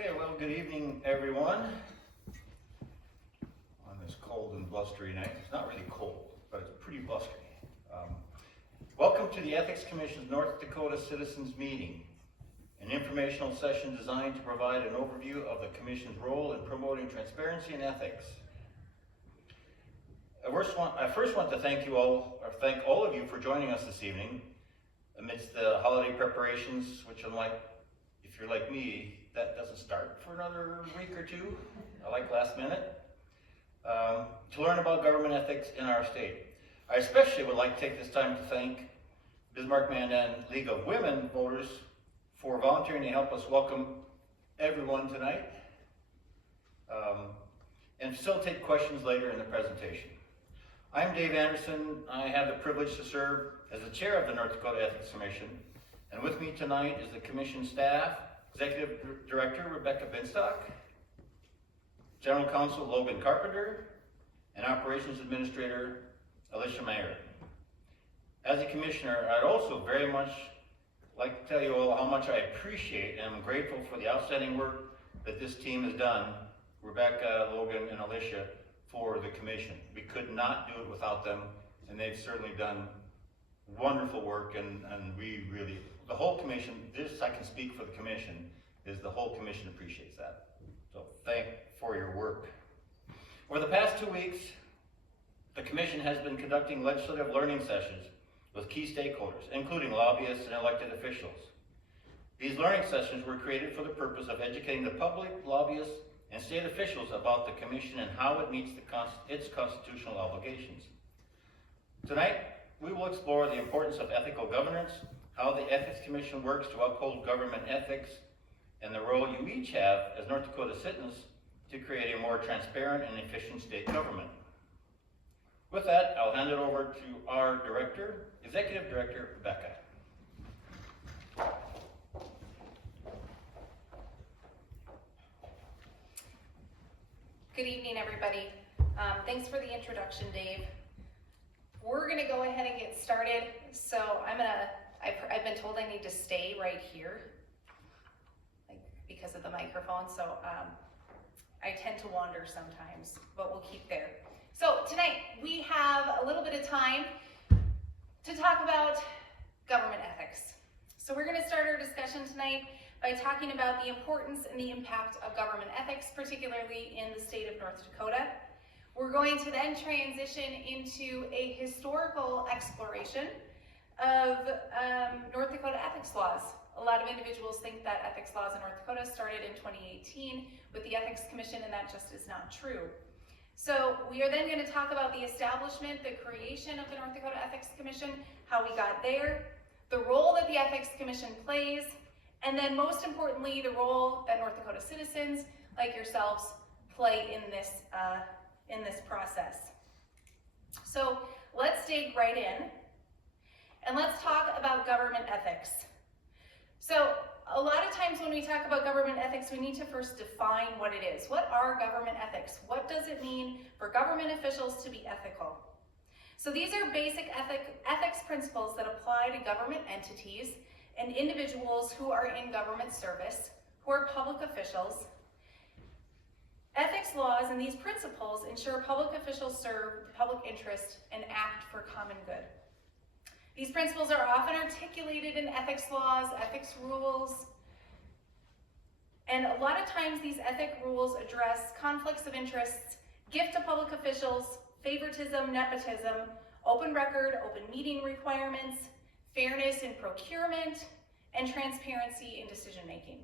Okay, well, good evening, everyone. On this cold and blustery night. It's not really cold, but it's pretty blustery. Welcome to the Ethics Commission's North Dakota Citizens Meeting, an informational session designed to provide an overview of the Commission's role in promoting transparency and ethics. I first want to thank all of you for joining us this evening amidst the holiday preparations, which if you're like me, that doesn't start for another week or two, like last minute, to learn about government ethics in our state. I especially would like to take this time to thank Bismarck-Mandan League of Women voters for volunteering to help us welcome everyone tonight and facilitate questions later in the presentation. I'm Dave Anderson. I have the privilege to serve as the chair of the North Dakota Ethics Commission, and with me tonight is the Commission staff, Executive Director Rebecca Binstock, General Counsel Logan Carpenter, and Operations Administrator Alicia Mayer. As a Commissioner, I'd also very much like to tell you all how much I appreciate and am grateful for the outstanding work that this team has done, Rebecca, Logan, and Alicia, for the Commission. We could not do it without them, and they've certainly done wonderful work, and we really, the whole Commission, this I can speak for the Commission, is the whole Commission appreciates that. So thank you for your work. Over the past 2 weeks, the Commission has been conducting legislative learning sessions with key stakeholders, including lobbyists and elected officials. These learning sessions were created for the purpose of educating the public, lobbyists, and state officials about the Commission and how it meets its constitutional obligations. Tonight, we will explore the importance of ethical governance, how the Ethics Commission works to uphold government ethics, and the role you each have as North Dakota citizens to create a more transparent and efficient state government. With that, I'll hand it over to our Executive Director, Rebecca. Good evening, everybody. Thanks for the introduction, Dave. We're gonna go ahead and get started. So I've been told I need to stay right here, because of the microphone. So I tend to wander sometimes, but we'll keep there. So tonight we have a little bit of time to talk about government ethics. So we're gonna start our discussion tonight by talking about the importance and the impact of government ethics, particularly in the state of North Dakota. We're going to then transition into a historical exploration of North Dakota ethics laws. A lot of individuals think that ethics laws in North Dakota started in 2018 with the Ethics Commission, and that just is not true. So we are then going to talk about the establishment, the creation of the North Dakota Ethics Commission, how we got there, the role that the Ethics Commission plays, and then most importantly, the role that North Dakota citizens like yourselves play in this process. So let's dig right in and let's talk about government ethics. So a lot of times when we talk about government ethics, we need to first define what it is. What are government ethics? What does it mean for government officials to be ethical? So these are basic ethics principles that apply to government entities and individuals who are in government service, who are public officials. Ethics laws and these principles ensure public officials serve the public interest and act for common good. These principles are often articulated in ethics laws, ethics rules, and a lot of times these ethic rules address conflicts of interests, gift to public officials, favoritism, nepotism, open record, open meeting requirements, fairness in procurement, and transparency in decision making.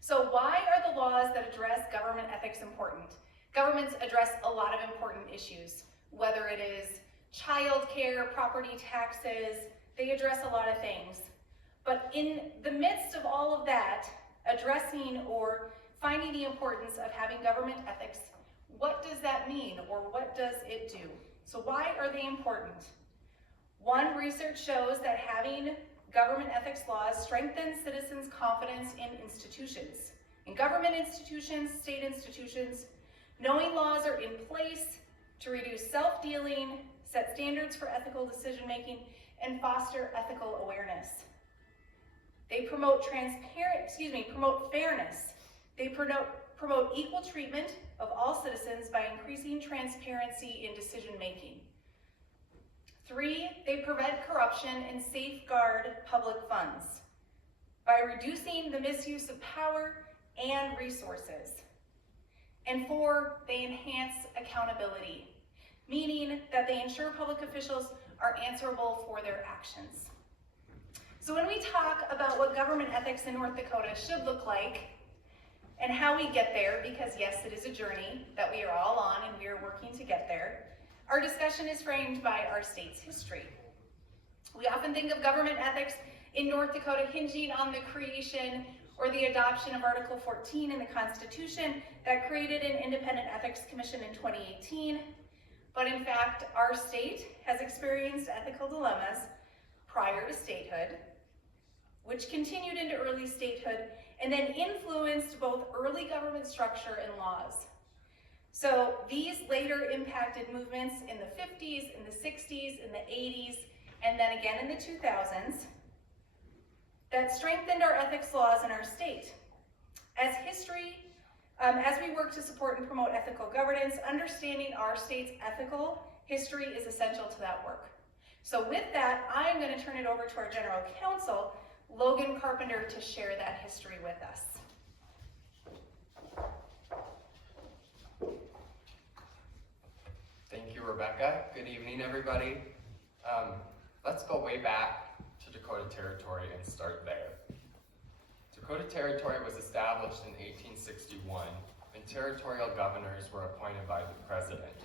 So why are the laws that address government ethics important? Governments address a lot of important issues, whether it is child care, property taxes, they address a lot of things. But in the midst of all of that, addressing or finding the importance of having government ethics, what does that mean, or what does it do? So why are they important? One, research shows that having government ethics laws strengthens citizens' confidence in institutions. In government institutions, state institutions, knowing laws are in place to reduce self-dealing, set standards for ethical decision-making, and foster ethical awareness. They promote promote fairness. They promote equal treatment of all citizens by increasing transparency in decision making. 3, they prevent corruption and safeguard public funds by reducing the misuse of power and resources. And 4, they enhance accountability, meaning that they ensure public officials are answerable for their actions. So when we talk about what government ethics in North Dakota should look like and how we get there, because yes, it is a journey that we are all on and we are working to get there, our discussion is framed by our state's history. We often think of government ethics in North Dakota hinging on the creation or the adoption of Article 14 in the Constitution that created an independent ethics commission in 2018. But in fact, our state has experienced ethical dilemmas prior to statehood, which continued into early statehood and then influenced both early government structure and laws. So these later impacted movements in the 50s, in the 60s, in the 80s, and then again in the 2000s that strengthened our ethics laws in our state. As we work to support and promote ethical governance, understanding our state's ethical history is essential to that work. So with that, I'm going to turn it over to our General Counsel, Logan Carpenter, to share that history with us. Thank you, Rebecca. Good evening, everybody. Let's go way back to Dakota Territory and start there. Dakota Territory was established in 1861, and territorial governors were appointed by the president.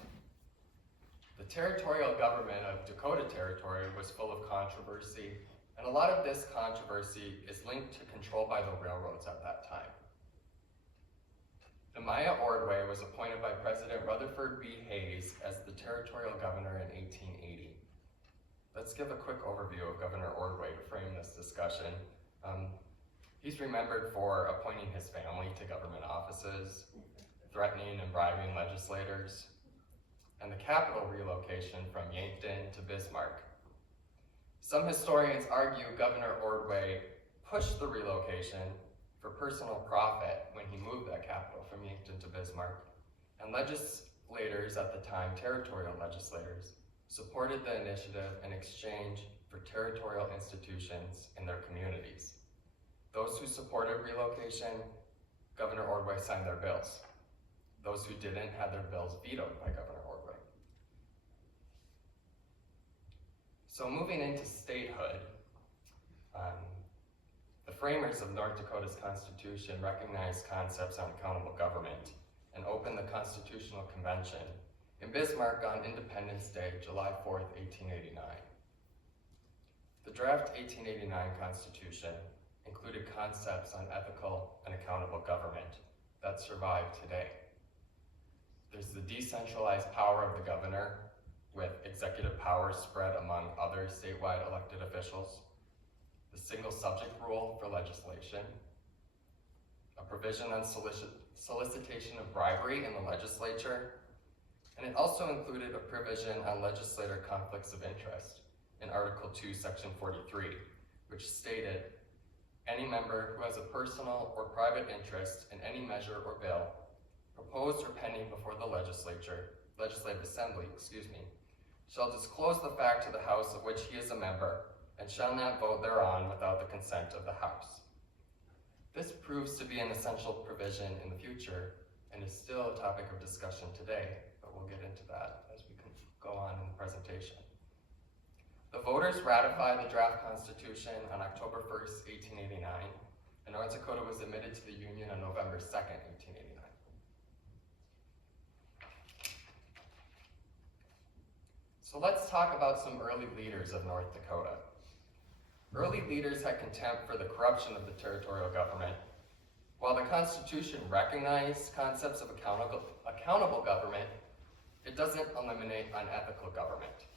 The territorial government of Dakota Territory was full of controversy, and a lot of this controversy is linked to control by the railroads at that time. Maya Ordway was appointed by President Rutherford B. Hayes as the territorial governor in 1880. Let's give a quick overview of Governor Ordway to frame this discussion. He's remembered for appointing his family to government offices, threatening and bribing legislators, and the capital relocation from Yankton to Bismarck. Some historians argue Governor Ordway pushed the relocation for personal profit when he moved that capital from Yankton to Bismarck, and legislators at the time, territorial legislators, supported the initiative in exchange for territorial institutions in their communities. Those who supported relocation, Governor Ordway signed their bills. Those who didn't had their bills vetoed by Governor Ordway. So moving into statehood, the framers of North Dakota's Constitution recognized concepts on accountable government and opened the Constitutional Convention in Bismarck on Independence Day, July 4th, 1889. The draft 1889 Constitution included concepts on ethical and accountable government that survive today. There's the decentralized power of the governor, with executive powers spread among other statewide elected officials, the single subject rule for legislation, a provision on solicitation of bribery in the legislature, and it also included a provision on legislator conflicts of interest in Article 2, Section 43, which stated, any member who has a personal or private interest in any measure or bill proposed or pending before the legislative assembly, shall disclose the fact to the House of which he is a member and shall not vote thereon without the consent of the House. This proves to be an essential provision in the future and is still a topic of discussion today, but we'll get into that as we can go on in the presentation. The voters ratified the draft Constitution on October 1st, 1889, and North Dakota was admitted to the Union on November 2nd, 1889. So let's talk about some early leaders of North Dakota. Early leaders had contempt for the corruption of the territorial government. While the Constitution recognized concepts of accountable government, it doesn't eliminate unethical government.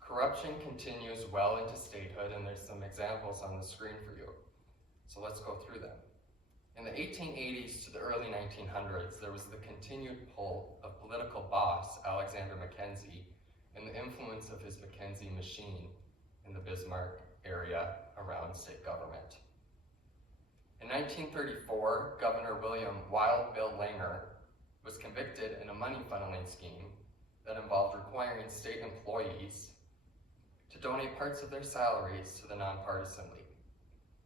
Corruption continues well into statehood, and there's some examples on the screen for you. So let's go through them. In the 1880s to the early 1900s, there was the continued pull of political boss Alexander Mackenzie and the influence of his Mackenzie machine in the Bismarck area around state government. In 1934, Governor William Wild Bill Langer was convicted in a money funneling scheme that involved requiring state employees to donate parts of their salaries to the Nonpartisan League.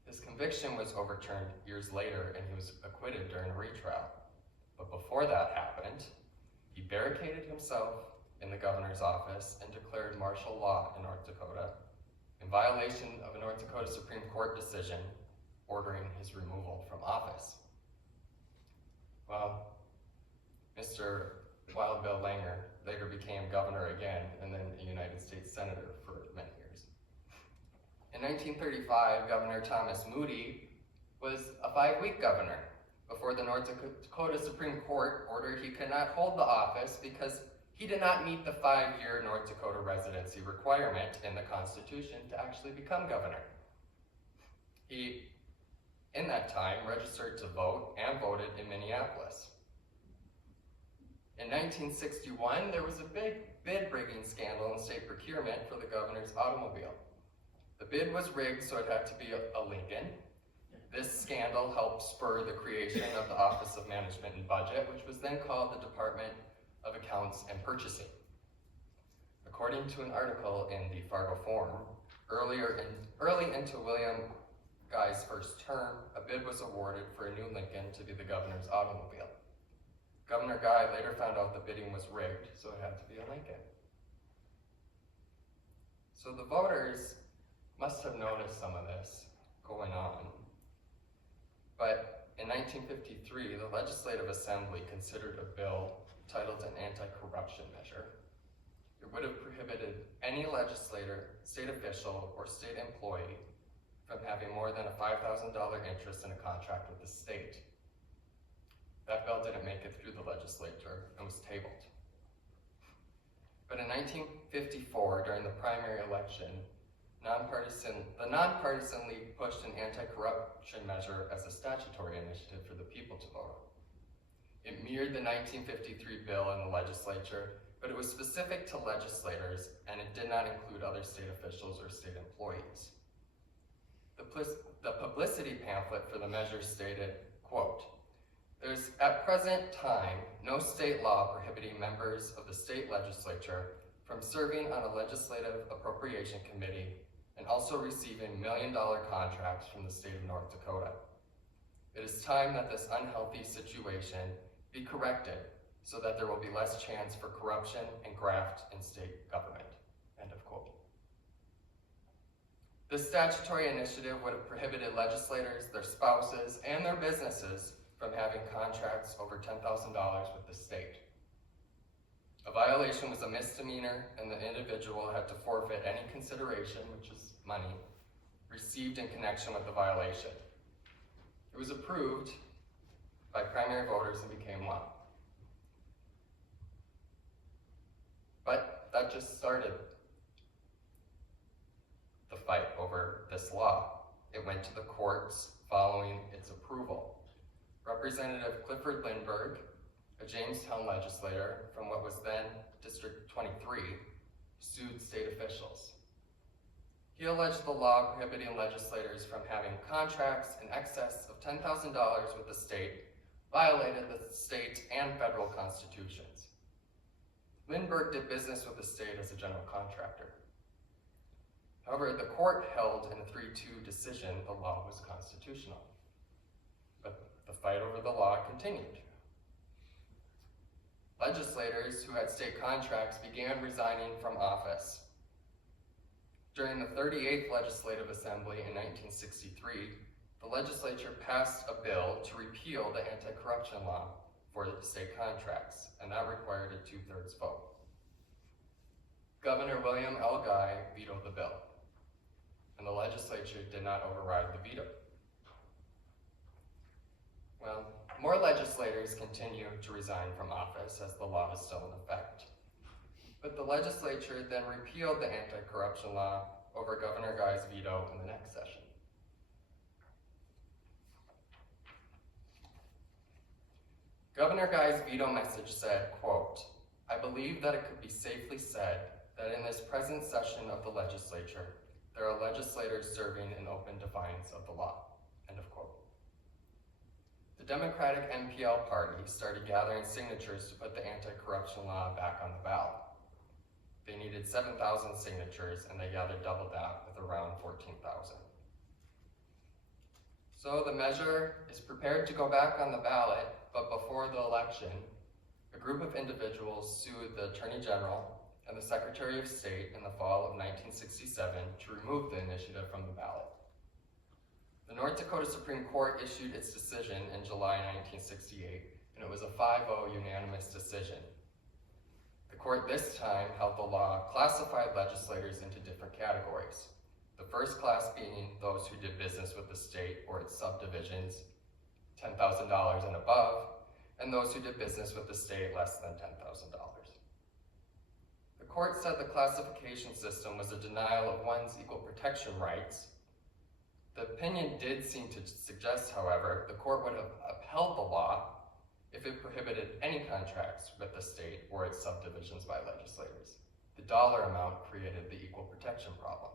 His conviction was overturned years later and he was acquitted during a retrial. But before that happened, he barricaded himself in the governor's office and declared martial law in North Dakota in violation of a North Dakota Supreme Court decision ordering his removal from office. Well, Mr. Wild Bill Langer later became governor again and then a United States Senator for many years. In 1935, Governor Thomas Moody was a 5-week governor before the North Dakota Supreme Court ordered he could not hold the office because he did not meet the 5-year North Dakota residency requirement in the Constitution to actually become governor. He, in that time, registered to vote and voted in Minneapolis. In 1961, there was a big bid rigging scandal in state procurement for the governor's automobile. The bid was rigged so it had to be a Lincoln. This scandal helped spur the creation of the Office of Management and Budget, which was then called the Department of Accounts and Purchasing. According to an article in the Fargo Forum, early into William Guy's first term, a bid was awarded for a new Lincoln to be the governor's automobile. Governor Guy later found out the bidding was rigged, so it had to be a Lincoln. So the voters must have noticed some of this going on. But in 1953, the Legislative Assembly considered a bill titled an anti-corruption measure. It would have prohibited any legislator, state official, or state employee from having more than a $5,000 interest in a contract with the state. That bill didn't make it through the legislature and was tabled. But in 1954, during the primary election, the Nonpartisan League pushed an anti-corruption measure as a statutory initiative for the people to vote on. It mirrored the 1953 bill in the legislature, but it was specific to legislators and it did not include other state officials or state employees. The publicity pamphlet for the measure stated, quote, "There's at present time no state law prohibiting members of the state legislature from serving on a legislative appropriation committee and also receiving $1 million contracts from the state of North Dakota. It is time that this unhealthy situation be corrected so that there will be less chance for corruption and graft in state government." End of quote. This statutory initiative would have prohibited legislators, their spouses, and their businesses from having contracts over $10,000 with the state. A violation was a misdemeanor and the individual had to forfeit any consideration, which is money, received in connection with the violation. It was approved by primary voters and became law. But that just started the fight over this law. It went to the courts following its approval. Representative Clifford Lindbergh, a Jamestown legislator from what was then District 23, sued state officials. He alleged the law prohibiting legislators from having contracts in excess of $10,000 with the state violated the state and federal constitutions. Lindbergh did business with the state as a general contractor. However, the court held in a 3-2 decision the law was constitutional. But the fight over the law continued. Legislators who had state contracts began resigning from office. During the 38th Legislative Assembly in 1963, the legislature passed a bill to repeal the anti-corruption law for state contracts, and that required a 2/3 vote. Governor William L. Guy vetoed the bill, and the legislature did not override the veto. Well, more legislators continue to resign from office as the law is still in effect. But the legislature then repealed the anti-corruption law over Governor Guy's veto in the next session. Governor Guy's veto message said, quote, "I believe that it could be safely said that in this present session of the legislature, there are legislators serving in open defiance of the law." End of quote. Democratic MPL Party started gathering signatures to put the anti-corruption law back on the ballot. They needed 7,000 signatures, and they gathered double that with around 14,000. So the measure is prepared to go back on the ballot, but before the election, a group of individuals sued the Attorney General and the Secretary of State in the fall of 1967 to remove the initiative from the ballot. The North Dakota Supreme Court issued its decision in July 1968, and it was a 5-0 unanimous decision. The court this time held the law classified legislators into different categories. The first class being those who did business with the state or its subdivisions, $10,000 and above, and those who did business with the state less than $10,000. The court said the classification system was a denial of one's equal protection rights. The opinion did seem to suggest, however, the court would have upheld the law if it prohibited any contracts with the state or its subdivisions by legislators. The dollar amount created the equal protection problem.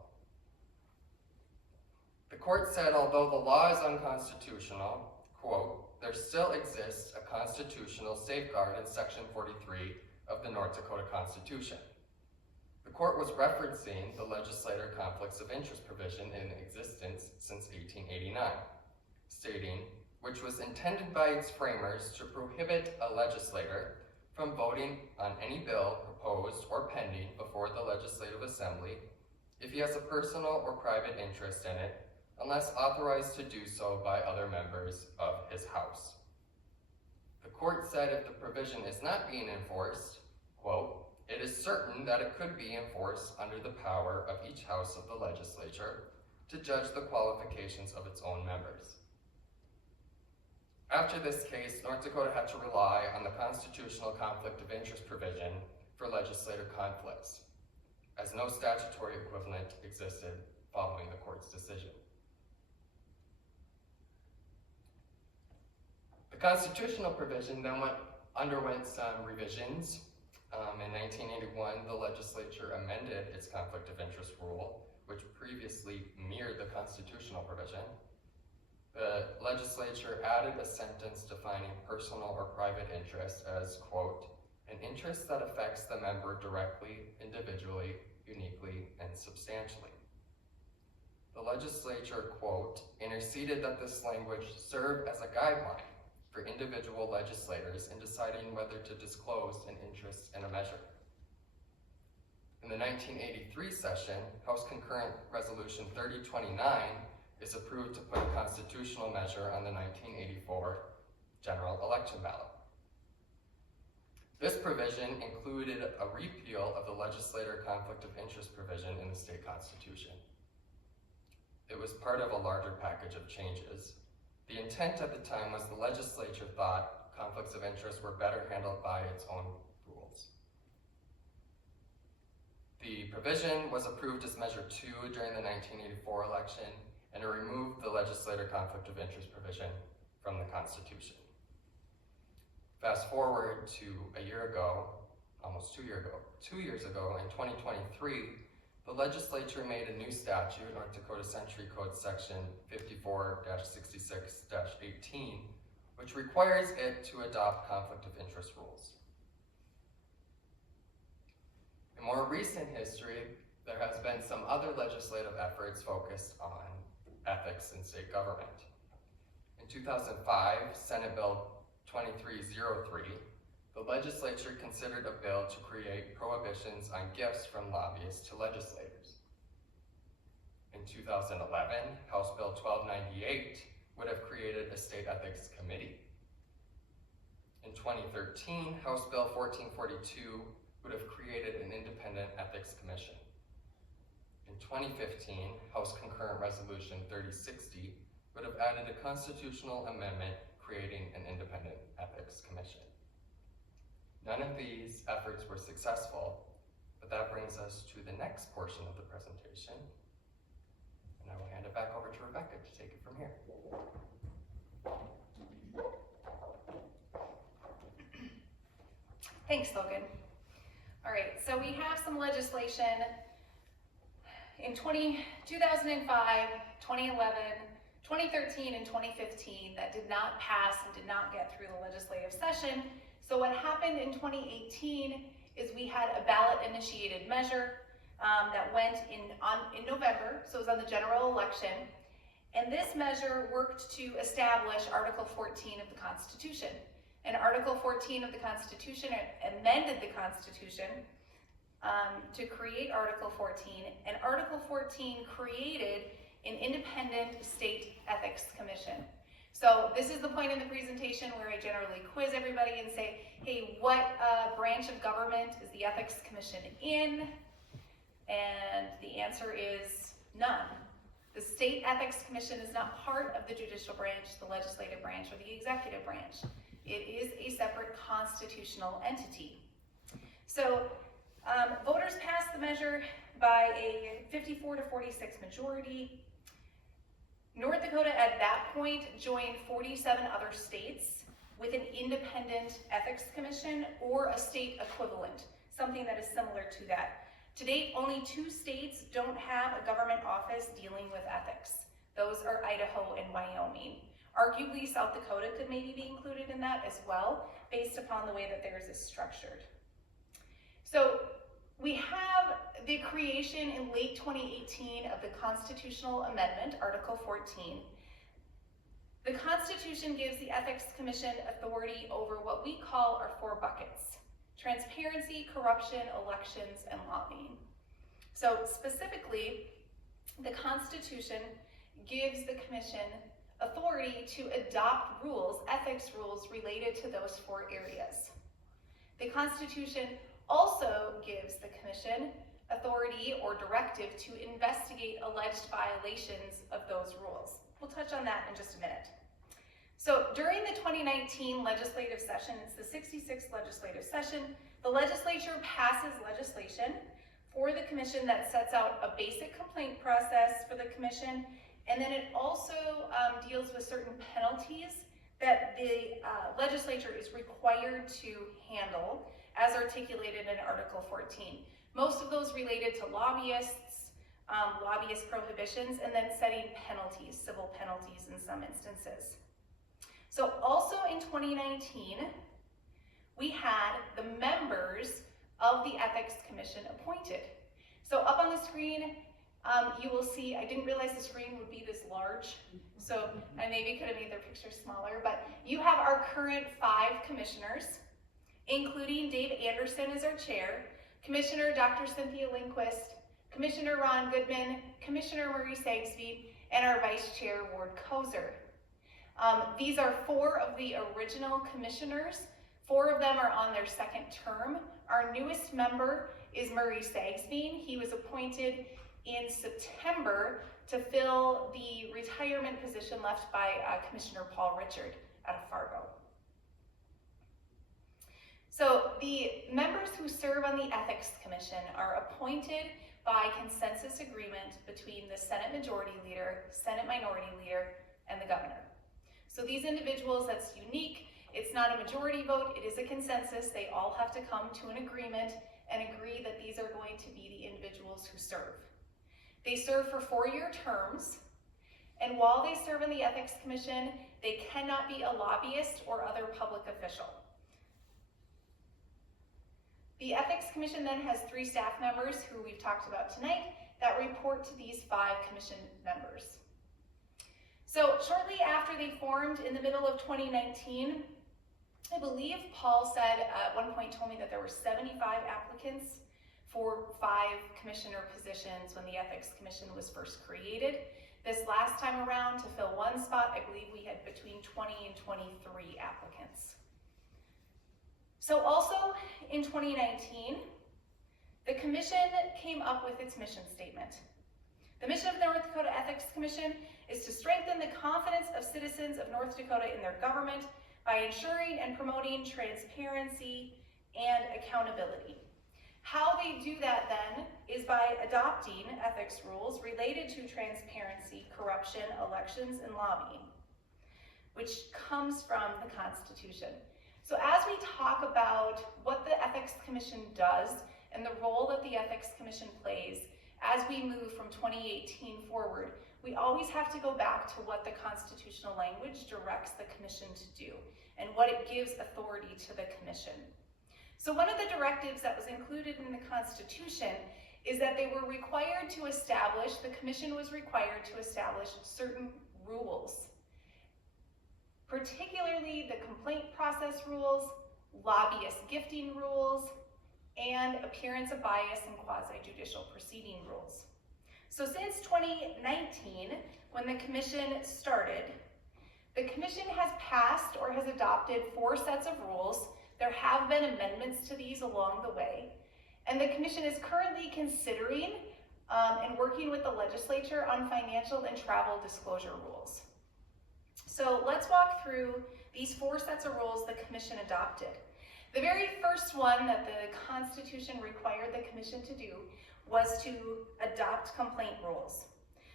The court said although the law is unconstitutional, quote, there still exists a constitutional safeguard in Section 43 of the North Dakota Constitution. The court was referencing the legislator conflicts of interest provision in existence since 1889, stating, which was intended by its framers to prohibit a legislator from voting on any bill proposed or pending before the Legislative Assembly if he has a personal or private interest in it, unless authorized to do so by other members of his House. The court said if the provision is not being enforced, quote, it is certain that it could be enforced under the power of each House of the legislature to judge the qualifications of its own members. After this case, North Dakota had to rely on the constitutional conflict of interest provision for legislative conflicts, as no statutory equivalent existed following the court's decision. The constitutional provision then underwent some revisions. In 1981, the legislature amended its conflict of interest rule, which previously mirrored the constitutional provision. The legislature added a sentence defining personal or private interest as, quote, an interest that affects the member directly, individually, uniquely, and substantially. The legislature, quote, interceded that this language serve as a guideline for individual legislators in deciding whether to disclose an interest in a measure. In the 1983 session, House Concurrent Resolution 3029 is approved to put a constitutional measure on the 1984 general election ballot. This provision included a repeal of the legislator conflict of interest provision in the state constitution. It was part of a larger package of changes. The intent at the time was the legislature thought conflicts of interest were better handled by its own rules. The provision was approved as Measure 2 during the 1984 election, and it removed the legislator conflict of interest provision from the Constitution. Fast forward to a year ago, almost 2 years ago, in 2023, the legislature made a new statute, North Dakota Century Code Section 54-66-18, which requires it to adopt conflict of interest rules. In more recent history, there has been some other legislative efforts focused on ethics in state government. In 2005, Senate Bill 2303, the legislature considered a bill to create prohibitions on gifts from lobbyists to legislators. In 2011, House Bill 1298 would have created a state ethics committee. In 2013, House Bill 1442 would have created an independent ethics commission. In 2015, House Concurrent Resolution 3060 would have added a constitutional amendment creating an independent ethics commission. None of these efforts were successful, but that brings us to the next portion of the presentation. And I will hand it back over to Rebecca to take it from here. Thanks, Logan. All right, so we have some legislation in 2005, 2011, 2013 and 2015 that did not pass and did not get through the legislative session. So what happened in 2018 is we had a ballot initiated measure that went in November, so it was on the general election. And this measure worked to establish Article 14 of the Constitution. And Article 14 of the Constitution amended the Constitution to create Article 14. And Article 14 created an independent state ethics commission. So this is the point in the presentation where I generally quiz everybody and say, hey, what branch of government is the Ethics Commission in? And the answer is none. The State Ethics Commission is not part of the judicial branch, the legislative branch, or the executive branch. It is a separate constitutional entity. So voters passed the measure by a 54 to 46 majority. North Dakota at that point joined 47 other states with an independent ethics commission or a state equivalent, something that is similar to that. To date, only 2 states don't have a government office dealing with ethics. Those are Idaho and Wyoming. Arguably, South Dakota could maybe be included in that as well, based upon the way that theirs is structured. So we have the creation in late 2018 of the Constitutional Amendment, Article 14. The Constitution gives the Ethics Commission authority over what we call our 4 buckets: transparency, corruption, elections, and lobbying. So specifically, the Constitution gives the Commission authority to adopt rules, ethics rules, related to those 4 areas. The Constitution also gives the Commission authority or directive to investigate alleged violations of those rules. We'll touch on that in just a minute. So during the 2019 legislative session, it's the 66th legislative session, the legislature passes legislation for the Commission that sets out a basic complaint process for the Commission, and then it also deals with certain penalties that the legislature is required to handle as articulated in Article 14. Most of those related to lobbyists, lobbyist prohibitions, and then setting penalties, civil penalties in some instances. So also in 2019, we had the members of the Ethics Commission appointed. So up on the screen, you will see, I didn't realize the screen would be this large, so I maybe could have made their picture smaller, but you have our current 5 commissioners, including Dave Anderson as our chair, Commissioner Dr. Cynthia Lindquist, Commissioner Ron Goodman, Commissioner Marie Sagsby, and our Vice Chair Ward Kozer. These are 4 of the original commissioners. 4 of them are on their 2nd term. Our newest member is Murray Sagsby. He was appointed in September to fill the retirement position left by Commissioner Paul Richard out of Fargo. So the members who serve on the Ethics Commission are appointed by consensus agreement between the Senate Majority Leader, Senate Minority Leader, and the Governor. So these individuals, that's unique. It's not a majority vote, it is a consensus. They all have to come to an agreement and agree that these are going to be the individuals who serve. They serve for 4-year terms, and while they serve on the Ethics Commission, they cannot be a lobbyist or other public official. The Ethics Commission then has 3 staff members who we've talked about tonight that report to these 5 commission members. So shortly after they formed in the middle of 2019, I believe Paul said at one point, told me that there were 75 applicants for 5 commissioner positions when the Ethics Commission was first created. This last time around, to fill 1 spot, I believe we had between 20 and 23 applicants. So also in 2019, the commission came up with its mission statement. The mission of the North Dakota Ethics Commission is to strengthen the confidence of citizens of North Dakota in their government by ensuring and promoting transparency and accountability. How they do that then is by adopting ethics rules related to transparency, corruption, elections, and lobbying, which comes from the Constitution. So as we talk about what the Ethics Commission does and the role that the Ethics Commission plays, as we move from 2018 forward, we always have to go back to what the constitutional language directs the commission to do and what it gives authority to the commission. So one of the directives that was included in the Constitution is that they were required to establish, the commission was required to establish certain rules, particularly the complaint process rules, lobbyist gifting rules, and appearance of bias and quasi-judicial proceeding rules. So since 2019, when the commission started, the commission has passed or has adopted 4 sets of rules. There have been amendments to these along the way, and the commission is currently considering and working with the legislature on financial and travel disclosure rules. So let's walk through these 4 sets of rules the commission adopted. The very first one that the Constitution required the commission to do was to adopt complaint rules.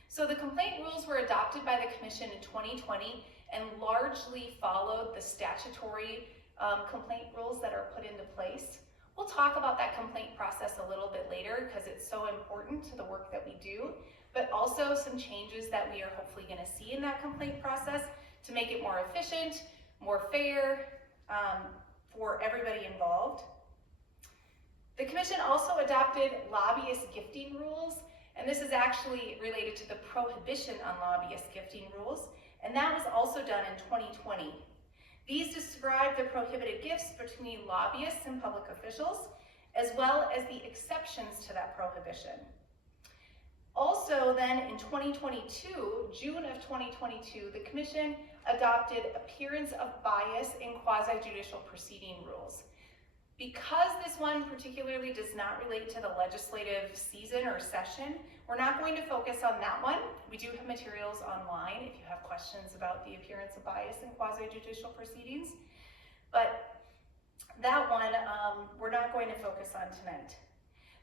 So the complaint rules were adopted by the commission in 2020 and largely followed the statutory complaint rules that are put into place. We'll talk about that complaint process a little bit later because it's so important to the work that we do, but also some changes that we are hopefully going to see in that complaint process to make it more efficient, more fair for everybody involved. The commission also adopted lobbyist gifting rules, and this is actually related to the prohibition on lobbyist gifting rules, and that was also done in 2020. These describe the prohibited gifts between lobbyists and public officials, as well as the exceptions to that prohibition. Also then in 2022, June of 2022, the commission adopted appearance of bias in quasi-judicial proceeding rules. Because this one particularly does not relate to the legislative season or session, we're not going to focus on that one. We do have materials online if you have questions about the appearance of bias in quasi-judicial proceedings. But that one, we're not going to focus on tonight.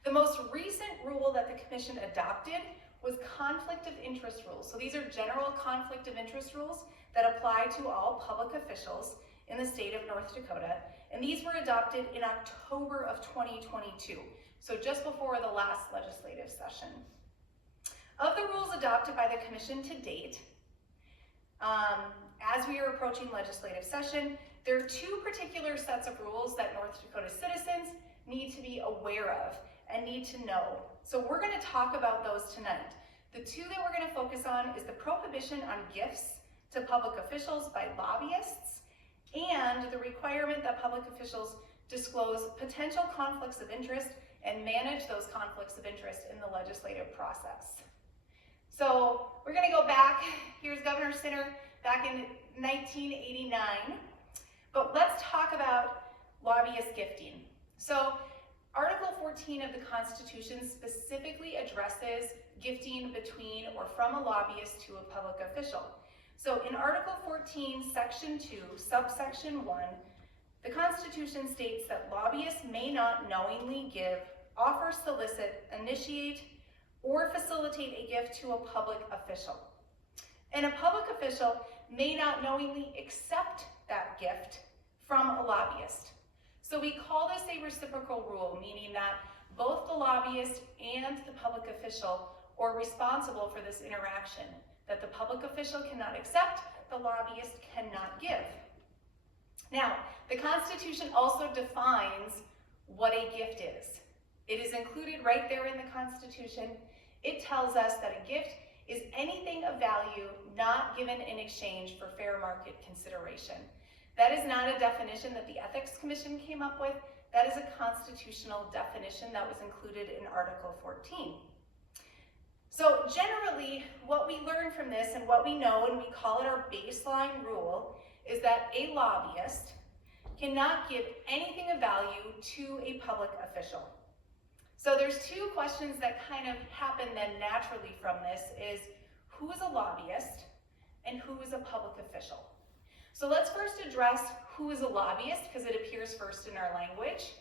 The most recent rule that the commission adopted was conflict of interest rules. So these are general conflict of interest rules that apply to all public officials in the state of North Dakota. And these were adopted in October of 2022, so just before the last legislative session. Of the rules adopted by the commission to date, as we are approaching legislative session, there are 2 particular sets of rules that North Dakota citizens need to be aware of and need to know. So we're going to talk about those tonight. The 2 that we're going to focus on is the prohibition on gifts to public officials by lobbyists and the requirement that public officials disclose potential conflicts of interest and manage those conflicts of interest in the legislative process. So we're going to go back. Here's Governor Sinner back in 1989. But let's talk about lobbyist gifting. So Article 14 of the Constitution specifically addresses gifting between or from a lobbyist to a public official. So in Article 14, Section 2, subsection 1, the Constitution states that lobbyists may not knowingly give, offer, solicit, initiate, or facilitate a gift to a public official. And a public official may not knowingly accept that gift from a lobbyist. So we call this a reciprocal rule, meaning that both the lobbyist and the public official are responsible for this interaction, that the public official cannot accept, the lobbyist cannot give. Now, the Constitution also defines what a gift is. It is included right there in the Constitution. It tells us that a gift is anything of value not given in exchange for fair market consideration. That is not a definition that the Ethics Commission came up with. That is a constitutional definition that was included in Article 14. So generally, what we learn from this and what we know, and we call it our baseline rule, is that a lobbyist cannot give anything of value to a public official. So there's 2 questions that kind of happen then naturally from this is who is a lobbyist and who is a public official? So let's first address who is a lobbyist because it appears first in our language.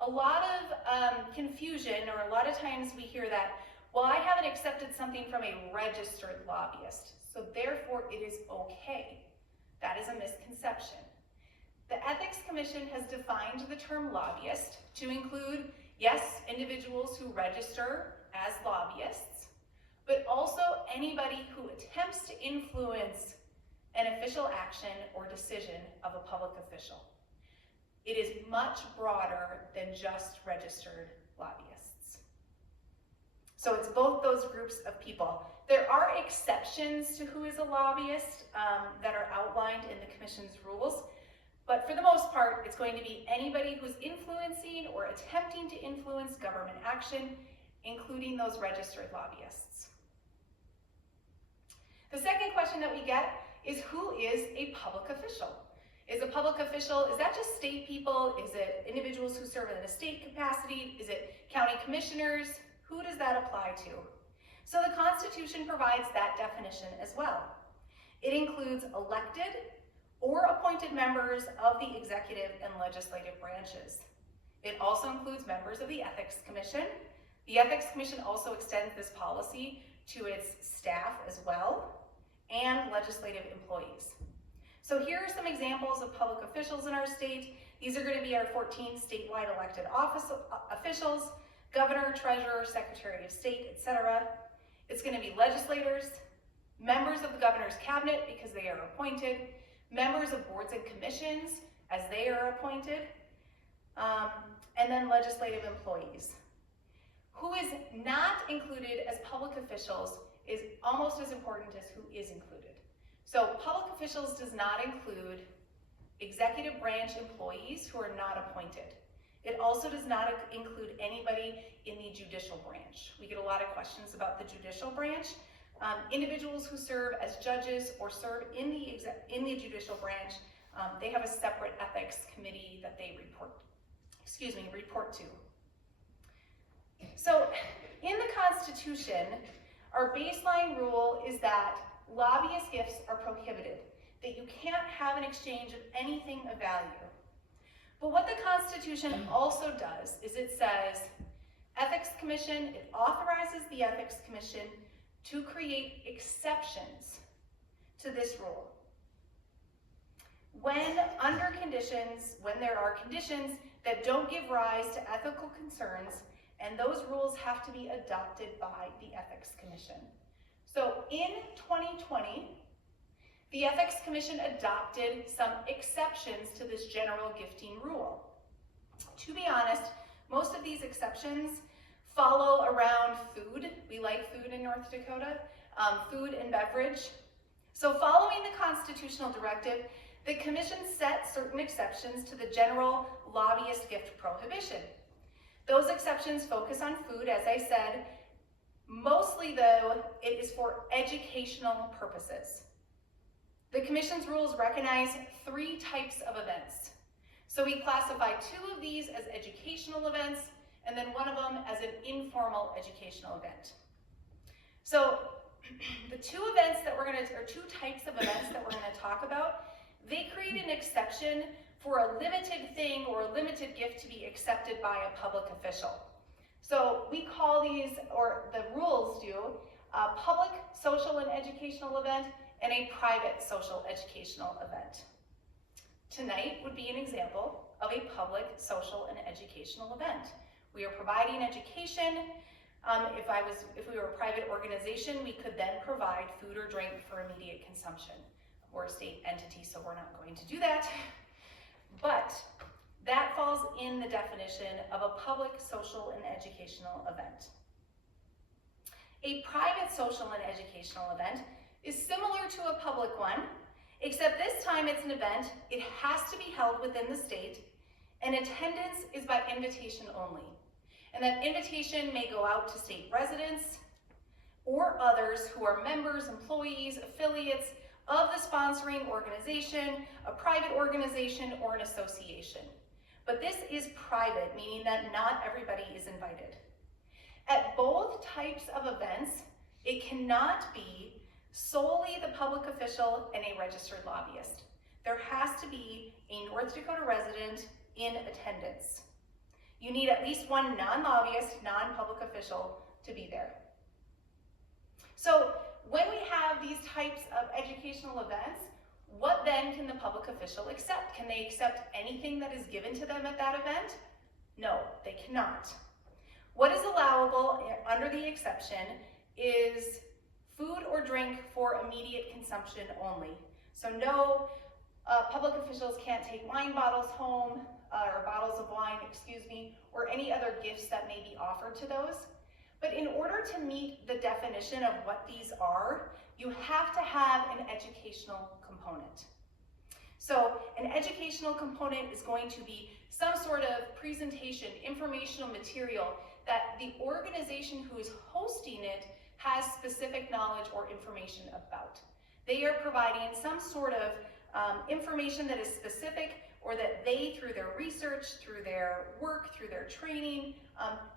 A lot of confusion, or a lot of times we hear that, well, I haven't accepted something from a registered lobbyist, so therefore it is okay. That is a misconception. The Ethics Commission has defined the term lobbyist to include, yes, individuals who register as lobbyists, but also anybody who attempts to influence an official action or decision of a public official. It is much broader than just registered lobbyists. So it's both those groups of people. There are exceptions to who is a lobbyist that are outlined in the Commission's rules, but for the most part, it's going to be anybody who's influencing or attempting to influence government action, including those registered lobbyists. The second question that we get is, who is a public official? Is a public official, is that just state people? Is it individuals who serve in a state capacity? Is it county commissioners? Who does that apply to? So the Constitution provides that definition as well. It includes elected or appointed members of the executive and legislative branches. It also includes members of the Ethics Commission. The Ethics Commission also extends this policy to its staff as well, and legislative employees. So here are some examples of public officials in our state. These are going to be our 14 statewide elected officials: governor, treasurer, secretary of state, etc. It's going to be legislators, members of the governor's cabinet because they are appointed, members of boards and commissions as they are appointed, and then legislative employees. Who is not included as public officials is almost as important as who is included. So public officials does not include executive branch employees who are not appointed. It also does not include anybody in the judicial branch. We get a lot of questions about the judicial branch. Individuals who serve as judges or serve in the judicial branch, they have a separate ethics committee that they report to. So in the Constitution, our baseline rule is that lobbyist gifts are prohibited, that you can't have an exchange of anything of value. But what the Constitution also does is it says, Ethics Commission, it authorizes the Ethics Commission to create exceptions to this rule. When there are conditions that don't give rise to ethical concerns, and those rules have to be adopted by the Ethics Commission. So in 2020, the Ethics Commission adopted some exceptions to this general gifting rule. To be honest, most of these exceptions follow around food. We like food in North Dakota, food and beverage. So following the constitutional directive, the Commission set certain exceptions to the general lobbyist gift prohibition. Those exceptions focus on food, as I said. Mostly, though, it is for educational purposes. The Commission's rules recognize 3 types of events. So we classify 2 of these as educational events, and then 1 of them as an informal educational event. So the 2 types of events that we're going to talk about, they create an exception for a limited thing or a limited gift to be accepted by a public official. So we call these, or the rules do, a public, social, and educational event and a private social educational event. Tonight would be an example of a public, social, and educational event. We are providing education. If we were a private organization, we could then provide food or drink for immediate consumption. We're a state entity, so we're not going to do that. But that falls in the definition of a public, social, and educational event. A private social and educational event is similar to a public one, except this time it's an event. It has to be held within the state, and attendance is by invitation only. And that invitation may go out to state residents or others who are members, employees, affiliates of the sponsoring organization, a private organization, or an association. But this is private, meaning that not everybody is invited. At both types of events, it cannot be solely the public official and a registered lobbyist. There has to be a North Dakota resident in attendance. You need at least 1 non-lobbyist, non-public official to be there. So when we have these types of educational events, what then can the public official accept? Can they accept anything that is given to them at that event? No, they cannot. What is allowable under the exception is food or drink for immediate consumption only. So no, public officials can't take wine bottles home, or bottles of wine, excuse me, or any other gifts that may be offered to those. But in order to meet the definition of what these are, you have to have an educational component. So an educational component is going to be some sort of presentation, informational material that the organization who is hosting it has specific knowledge or information about. They are providing some sort of information that is specific, or that they, through their research, through their work, through their training,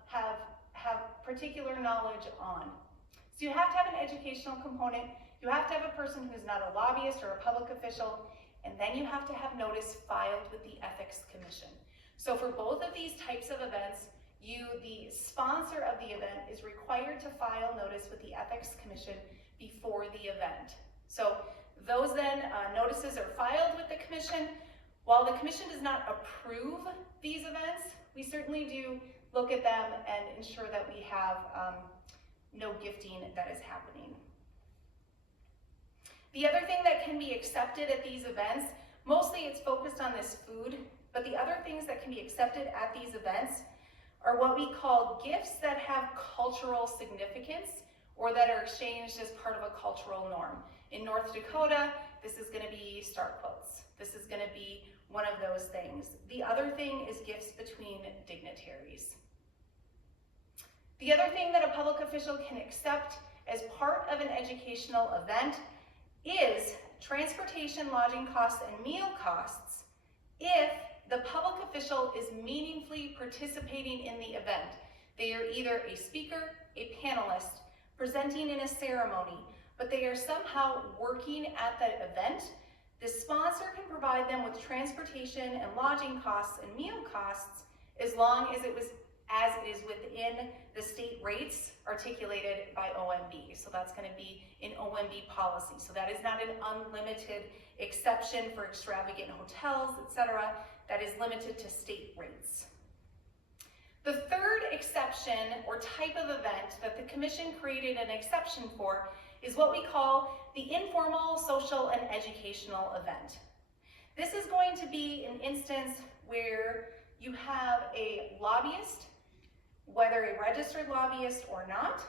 have particular knowledge on. So you have to have an educational component, you have to have a person who's not a lobbyist or a public official, and then you have to have notice filed with the Ethics Commission. So for both of these types of events, you, the sponsor of the event, is required to file notice with the Ethics Commission before the event. So those then notices are filed with the commission. While the commission does not approve these events, we certainly do look at them and ensure that we have no gifting that is happening. The other thing that can be accepted at these events, mostly it's focused on this food, but the other things that can be accepted at these events are what we call gifts that have cultural significance or that are exchanged as part of a cultural norm. In North Dakota, this is going to be star quotes. This is going to be one of those things. The other thing is gifts between dignitaries. The other thing that a public official can accept as part of an educational event is transportation, lodging costs, and meal costs if the public official is meaningfully participating in the event. They are either a speaker, a panelist, presenting in a ceremony, but they are somehow working at that event. The sponsor can provide them with transportation and lodging costs and meal costs as long as it is within the state rates articulated by OMB. So that's going to be in OMB policy. So that is not an unlimited exception for extravagant hotels, etc. That is limited to state rates. The third exception or type of event that the commission created an exception for is what we call the informal, social, and educational event. This is going to be an instance where you have a lobbyist, whether a registered lobbyist or not,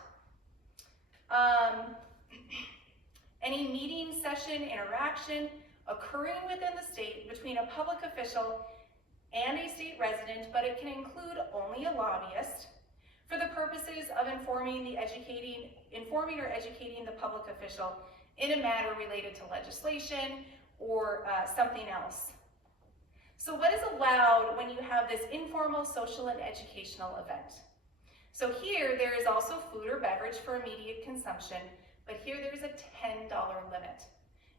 any meeting, session, interaction occurring within the state between a public official and a state resident, but it can include only a lobbyist for the purposes of informing or educating the public official in a matter related to legislation or something else. So what is allowed when you have this informal, social, and educational event? So here there is also food or beverage for immediate consumption, but here there's a $10 limit.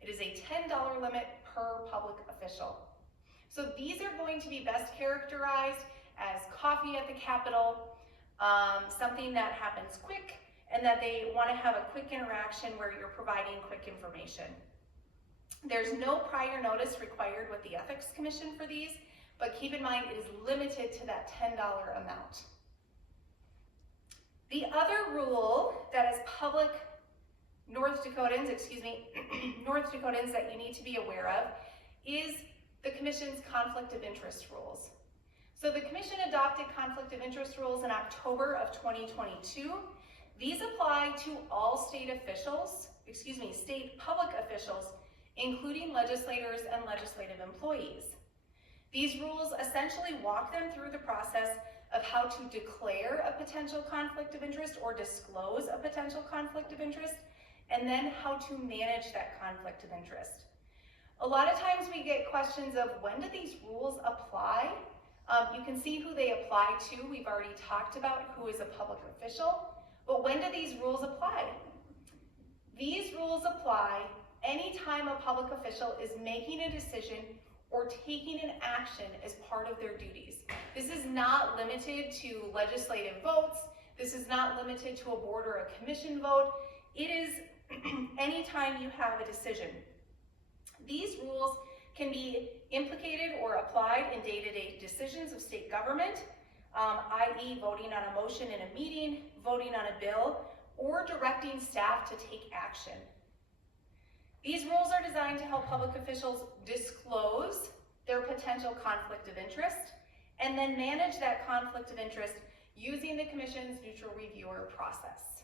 It is a $10 limit per public official. So these are going to be best characterized as coffee at the Capitol, something that happens quick, and that they want to have a quick interaction where you're providing quick information. There's no prior notice required with the Ethics Commission for these, but keep in mind it is limited to that $10 amount. The other rule that is public North Dakotans that you need to be aware of is the Commission's conflict of interest rules. So the Commission adopted conflict of interest rules in October of 2022. These apply to all state public officials, including legislators and legislative employees. These rules essentially walk them through the process of how to declare a potential conflict of interest or disclose a potential conflict of interest, and then how to manage that conflict of interest. A lot of times we get questions of when do these rules apply? You can see who they apply to. We've already talked about who is a public official, but when do these rules apply? These rules apply anytime a public official is making a decision or taking an action as part of their duties. This is not limited to legislative votes. This is not limited to a board or a commission vote. It is anytime you have a decision. These rules can be implicated or applied in day-to-day decisions of state government, i.e. voting on a motion in a meeting, voting on a bill, or directing staff to take action. These rules are designed to help public officials disclose their potential conflict of interest and then manage that conflict of interest using the Commission's neutral reviewer process.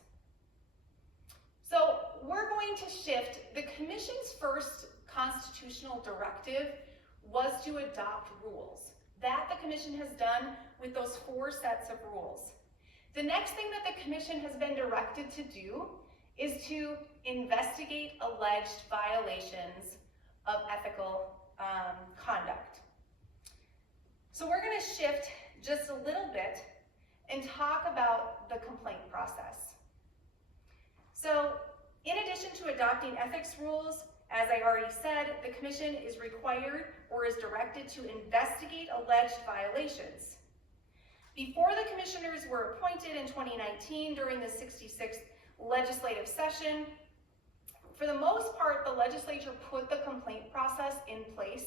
So we're going to shift. The Commission's first constitutional directive was to adopt rules. That the Commission has done with those 4 sets of rules. The next thing that the Commission has been directed to do is to investigate alleged violations of ethical conduct. So we're going to shift just a little bit and talk about the complaint process. So in addition to adopting ethics rules, as I already said, the Commission is required or is directed to investigate alleged violations. Before the commissioners were appointed in 2019 during the 66th legislative session, for the most part, the legislature put the complaint process in place.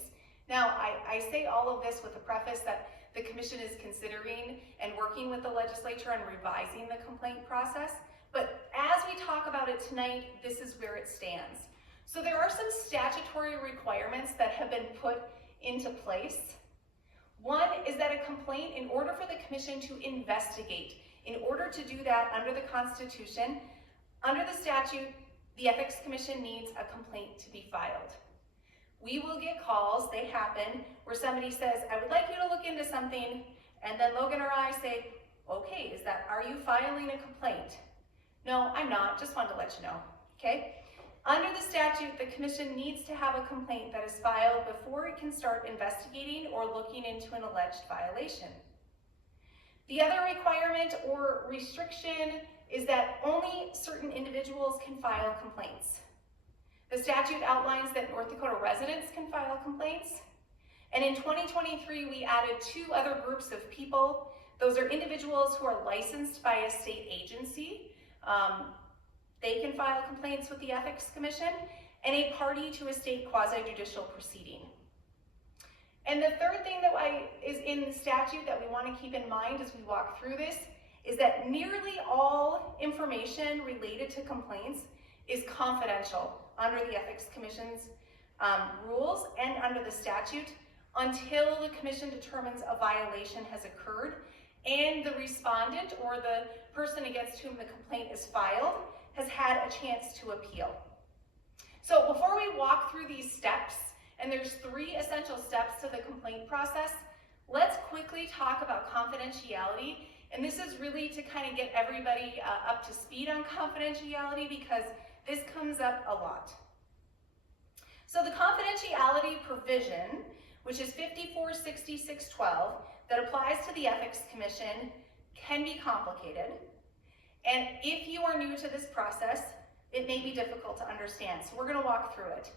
Now, I say all of this with the preface that the Commission is considering and working with the legislature on revising the complaint process. But as we talk about it tonight, this is where it stands. So there are some statutory requirements that have been put into place. One is that a complaint, in order for the Commission to investigate, in order to do that under the Constitution, under the statute, the Ethics Commission needs a complaint to be filed. We will get calls, they happen, where somebody says, I would like you to look into something, and then Logan or I say, okay, are you filing a complaint? No, I'm not, just wanted to let you know, okay? Under the statute, the Commission needs to have a complaint that is filed before it can start investigating or looking into an alleged violation. The other requirement or restriction is that only certain individuals can file complaints. The statute outlines that North Dakota residents can file complaints. And in 2023, we added 2 other groups of people. Those are individuals who are licensed by a state agency. They can file complaints with the Ethics Commission, and a party to a state quasi-judicial proceeding. And the third thing that is in the statute that we want to keep in mind as we walk through this is that nearly all information related to complaints is confidential under the Ethics Commission's rules and under the statute until the Commission determines a violation has occurred and the respondent or the person against whom the complaint is filed has had a chance to appeal. So before we walk through these steps, and there's 3 essential steps to the complaint process, let's quickly talk about confidentiality. And this is really to kind of get everybody up to speed on confidentiality because this comes up a lot. So the confidentiality provision, which is 546612, that applies to the Ethics Commission, can be complicated. And if you are new to this process, it may be difficult to understand. So we're going to walk through it.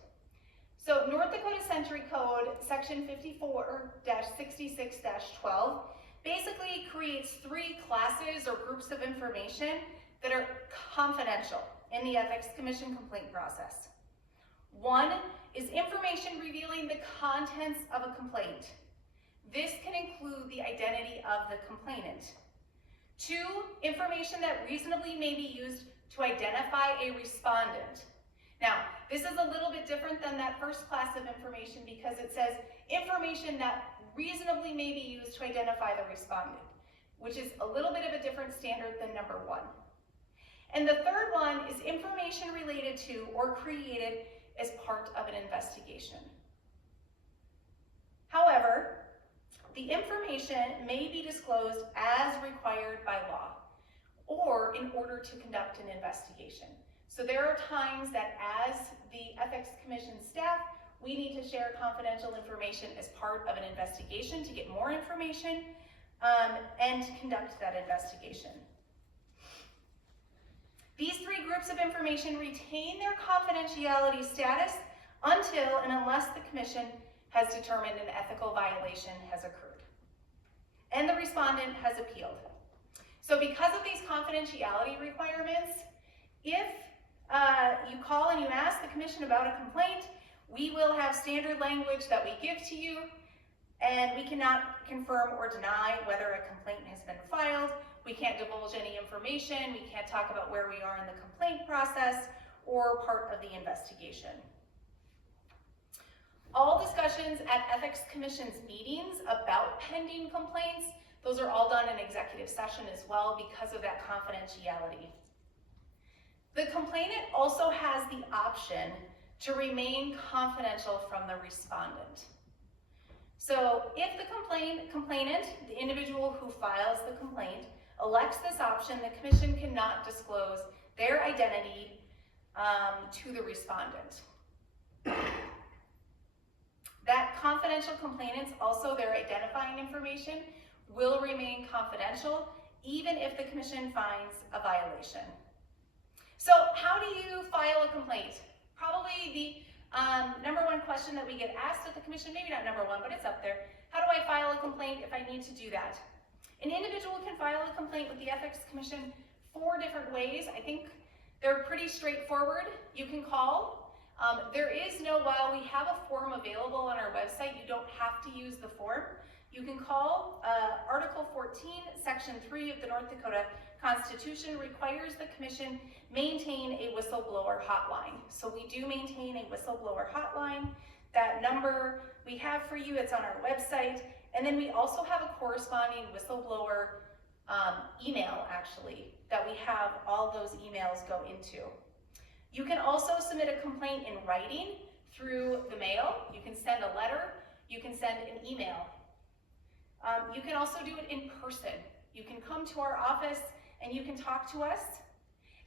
So North Dakota Century Code, section 54-66-12, basically creates 3 classes or groups of information that are confidential in the Ethics Commission complaint process. 1 is information revealing the contents of a complaint. This can include the identity of the complainant. 2, information that reasonably may be used to identify a respondent. Now, this is a little bit different than that first class of information because it says information that reasonably may be used to identify the respondent, which is a little bit of a different standard than number 1. And the third one is information related to or created as part of an investigation. However, the information may be disclosed as required by law or in order to conduct an investigation. So there are times that as the Ethics Commission staff, we need to share confidential information as part of an investigation to get more information and to conduct that investigation. These 3 groups of information retain their confidentiality status until and unless the Commission has determined an ethical violation has occurred and the respondent has appealed. So because of these confidentiality requirements, if you call and you ask the Commission about a complaint, we will have standard language that we give to you, and we cannot confirm or deny whether a complaint has been filed. We can't divulge any information. We can't talk about where we are in the complaint process or part of the investigation. All discussions at Ethics Commission's meetings about pending complaints, those are all done in executive session as well because of that confidentiality. The complainant also has the option to remain confidential from the respondent. So if the complainant, the individual who files the complaint, elects this option, the commission cannot disclose their identity to the respondent. That confidential complainants, also their identifying information, will remain confidential even if the commission finds a violation. So how do you file a complaint? Probably the number one question that we get asked at the commission, maybe not number one, but it's up there. How do I file a complaint if I need to do that? An individual can file a complaint with the Ethics Commission 4 different ways. I think they're pretty straightforward. You can call. There is no, while we have a form available on our website, you don't have to use the form. You can call. Article 14, Section 3 of the North Dakota Constitution requires the commission maintain a whistleblower hotline. So we do maintain a whistleblower hotline. That number we have for you, it's on our website. And then we also have a corresponding whistleblower email, actually, that we have all those emails go into. You can also submit a complaint in writing through the mail. You can send a letter. You can send an email. You can also do it in person. You can come to our office and you can talk to us.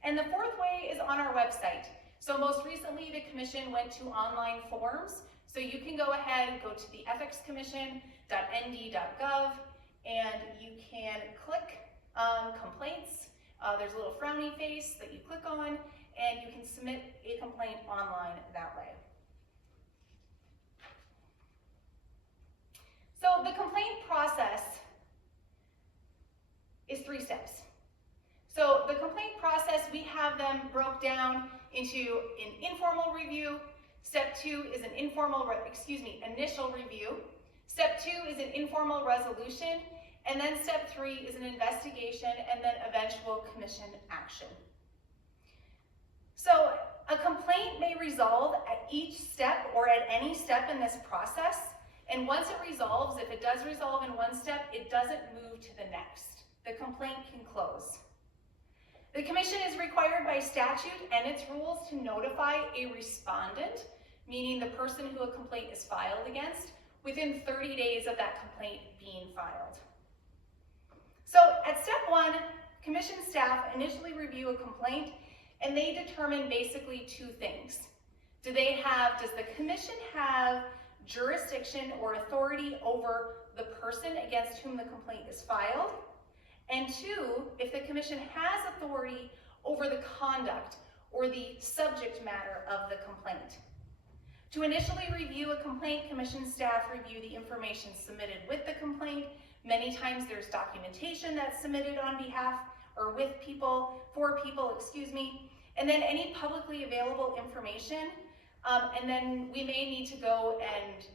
And the 4th way is on our website. So most recently, the commission went to online forms. So you can go ahead and go to the ethicscommission.nd.gov and you can click complaints. There's a little frowny face that you click on and you can submit a complaint online that way. So the complaint process is 3 steps. So the complaint process, we have them broke down into an informal review. Step 2 is an initial review. Step 2 is an informal resolution. And then step 3 is an investigation and then eventual commission action. So a complaint may resolve at each step or at any step in this process. And once it resolves, if it does resolve in one step, it doesn't move to the next. The complaint can close. The commission is required by statute and its rules to notify a respondent, meaning the person who a complaint is filed against, within 30 days of that complaint being filed. So at step 1, commission staff initially review a complaint and they determine basically 2 things. Does the commission have jurisdiction or authority over the person against whom the complaint is filed? And 2, if the commission has authority over the conduct or the subject matter of the complaint. To initially review a complaint, commission staff review the information submitted with the complaint. Many times there's documentation that's submitted on behalf or with people, for people, and then any publicly available information. And then we may need to go and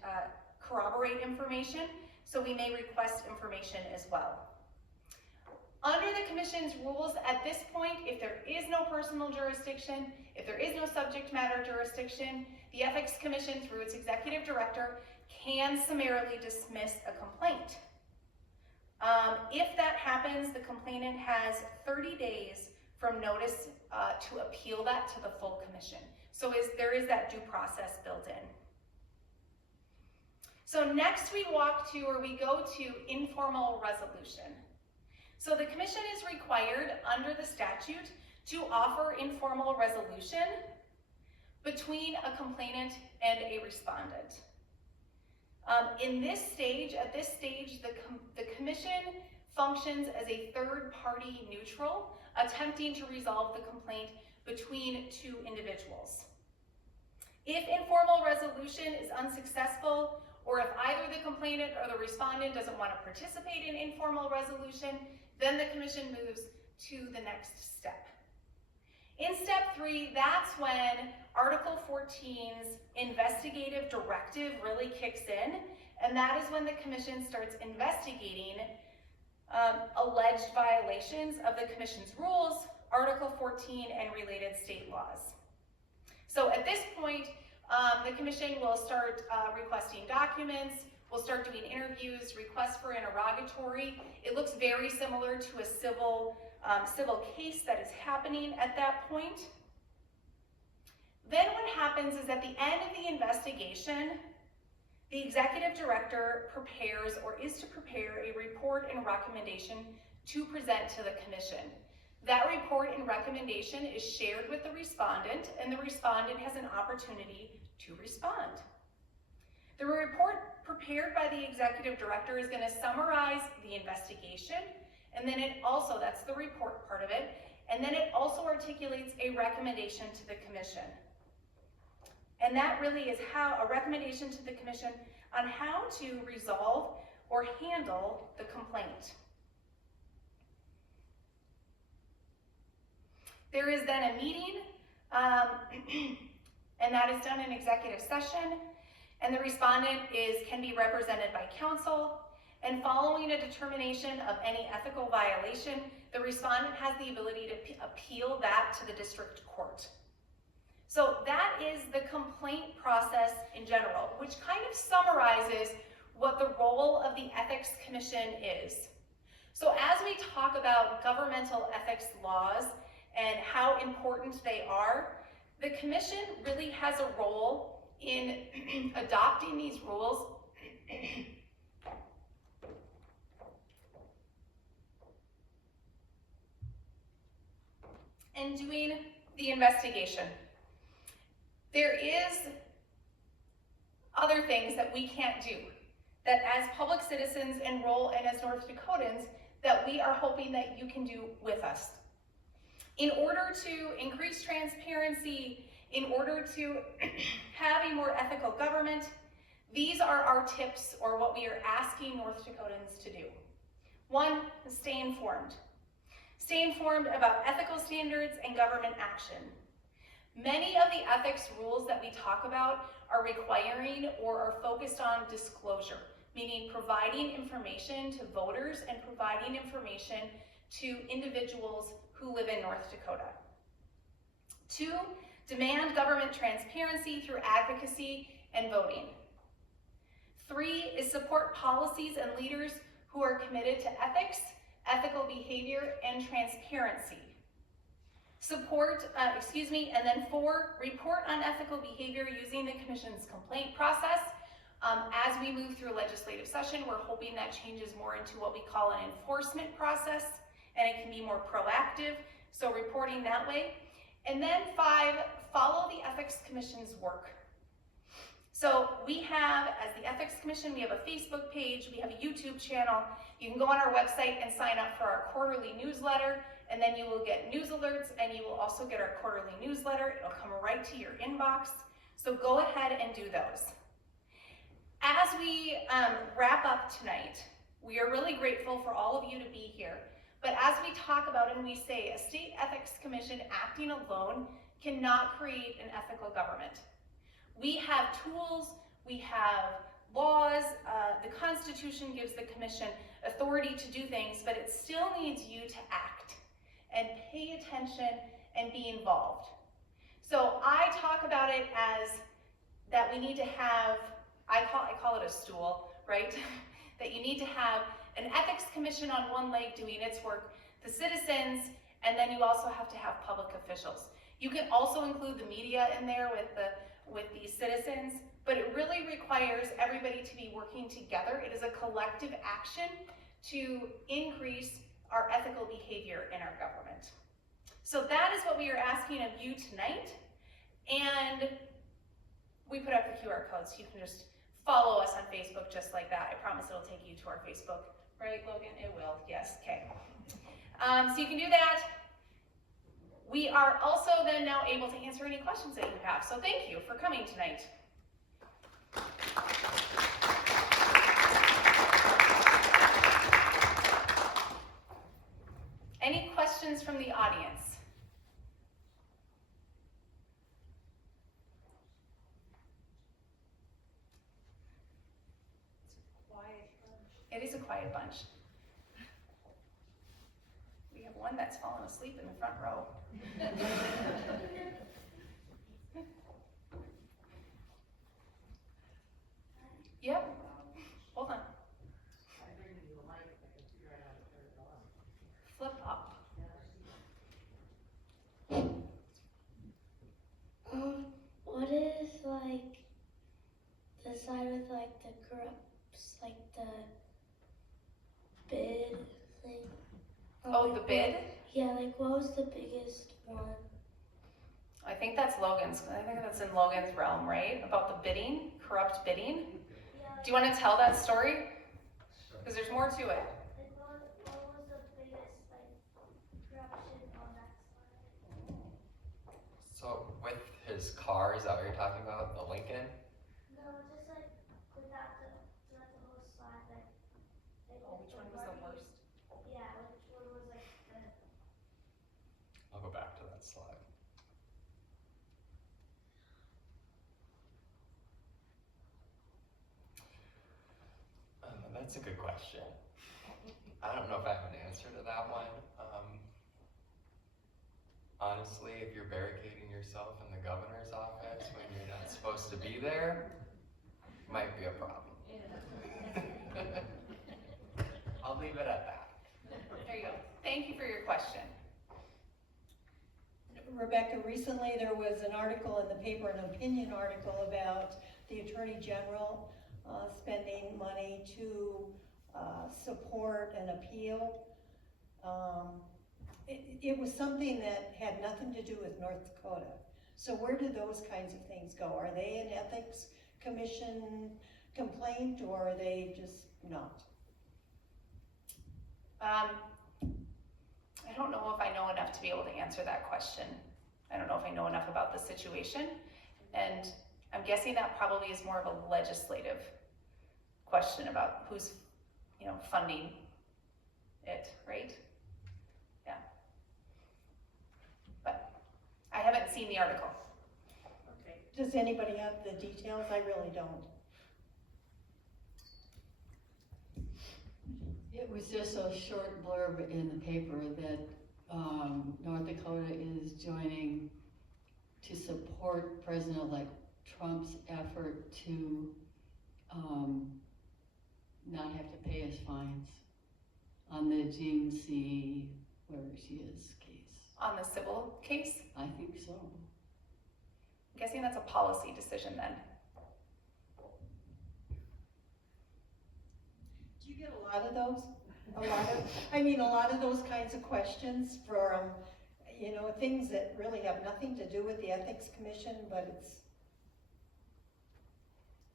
corroborate information, so we may request information as well. Under the commission's rules at this point, if there is no personal jurisdiction, if there is no subject matter jurisdiction, the Ethics Commission, through its executive director, can summarily dismiss a complaint. If that happens, the complainant has 30 days from notice to appeal that to the full commission. So there is that due process built in. So next we go to informal resolution. So the commission is required under the statute to offer informal resolution between a complainant and a respondent. At this stage, the commission functions as a third-party neutral, attempting to resolve the complaint between 2 individuals. If informal resolution is unsuccessful, or if either the complainant or the respondent doesn't want to participate in informal resolution, then the commission moves to the next step. In step 3, that's when Article 14's investigative directive really kicks in, and that is when the commission starts investigating alleged violations of the Commission's rules, Article 14, and related state laws. So at this point, the Commission will start requesting documents, we'll start doing interviews, requests for interrogatory. It looks very similar to a civil case that is happening at that point. Then what happens is at the end of the investigation, the executive director prepares or is to prepare a report and recommendation to present to the Commission. That report and recommendation is shared with the respondent, and the respondent has an opportunity to respond. The report prepared by the executive director is going to summarize the investigation, and then it also, that's the report part of it, and then it also articulates a recommendation to the Commission. And that really is how a recommendation to the Commission on how to resolve or handle the complaint. There is then a meeting, and that is done in executive session, and the respondent can be represented by counsel, and following a determination of any ethical violation, the respondent has the ability to appeal that to the district court. So that is the complaint process in general, which kind of summarizes what the role of the Ethics Commission is. So as we talk about governmental ethics laws and how important they are, the Commission really has a role in adopting these rules and doing the investigation. There is other things that we can't do, that as public citizens and as North Dakotans, that we are hoping that you can do with us. In order to increase transparency, in order to have a more ethical government, these are our tips, or what we are asking North Dakotans to do. 1, stay informed. Stay informed about ethical standards and government action. Many of the ethics rules that we talk about are requiring or are focused on disclosure, meaning providing information to voters and providing information to individuals who live in North Dakota. 2, demand government transparency through advocacy and voting. 3 is support policies and leaders who are committed to ethics, ethical behavior, and transparency. And then 4, report on ethical behavior using the Commission's complaint process. As we move through legislative session, we're hoping that changes more into what we call an enforcement process, and it can be more proactive, so reporting that way. And then 5, follow the Ethics Commission's work. So we have, as the Ethics Commission, we have a Facebook page, we have a YouTube channel. You can go on our website and sign up for our quarterly newsletter, and then you will get news alerts, and you will also get our quarterly newsletter. It'll come right to your inbox. So go ahead and do those. As we wrap up tonight, we are really grateful for all of you to be here. But as we talk about and we say a state ethics commission acting alone cannot create an ethical government. We have tools, we have laws, the Constitution gives the commission authority to do things, but it still needs you to act and pay attention and be involved. So I talk about it as that we need to have, I call it a stool, right? That you need to have an ethics commission on one leg doing its work, the citizens, and then you also have to have public officials. You can also include the media in there with the citizens, but it really requires everybody to be working together. It is a collective action to increase our ethical behavior in our government. So that is what we are asking of you tonight. And we put up the QR code, so you can just follow us on Facebook just like that. I promise it'll take you to our Facebook. Right, Logan? It will, yes, okay. So you can do that. We are also then now able to answer any questions that you have. So thank you for coming tonight. Any questions from the audience? It is a quiet bunch. one that's fallen asleep in the front row. Yep, hold on. Flip up. What is like the side with like the corrupts, like the bid thing? Oh, the bid? Yeah, like what was the biggest one? I think that's Logan's. I think that's in Logan's realm, right? About the bidding, corrupt bidding. Do you want to tell that story? Because there's more to it. Like what was the biggest like corruption on that side? So with his car, is that what you're talking about? The Lincoln? No, just like without the whole slide, like Oh, which one was the worst? Yeah, which one was like the I'll go back to that slide. That's a good question. I don't know if I have an answer to that one. Honestly, if you're barricading yourself in the governor's office when you're not supposed to be there, might be a problem. I'll leave it at that. There you go. Thank you for your question. Rebecca, recently there was an article in the paper, an opinion article about the Attorney General spending money to support an appeal. It was something that had nothing to do with North Dakota. So where do those kinds of things go? Are they an ethics commission complaint or are they just not? I don't know if I know enough to be able to answer that question. I don't know if I know enough about the situation. And I'm guessing that probably is more of a legislative question about who's, funding it, right? Yeah. But I haven't seen the article. Okay. Does anybody have the details? I really don't. It was just a short blurb in the paper that North Dakota is joining to support President-elect Trump's effort to not have to pay his fines on the Gene C. wherever she is case. On the civil case? I think so. I'm guessing that's a policy decision then. Do you get a lot of those? A lot of those kinds of questions from, things that really have nothing to do with the Ethics Commission, but it's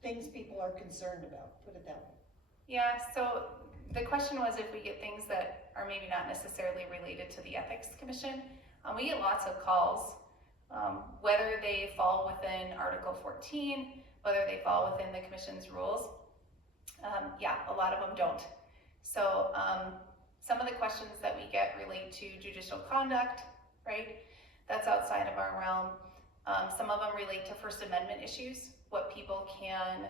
things people are concerned about, put it that way. Yeah, so the question was if we get things that are maybe not necessarily related to the Ethics Commission. We get lots of calls, whether they fall within Article 14, whether they fall within the Commission's rules. Yeah, a lot of them don't. So some of the questions that we get relate to judicial conduct, right? That's outside of our realm. Some of them relate to First Amendment issues, what people can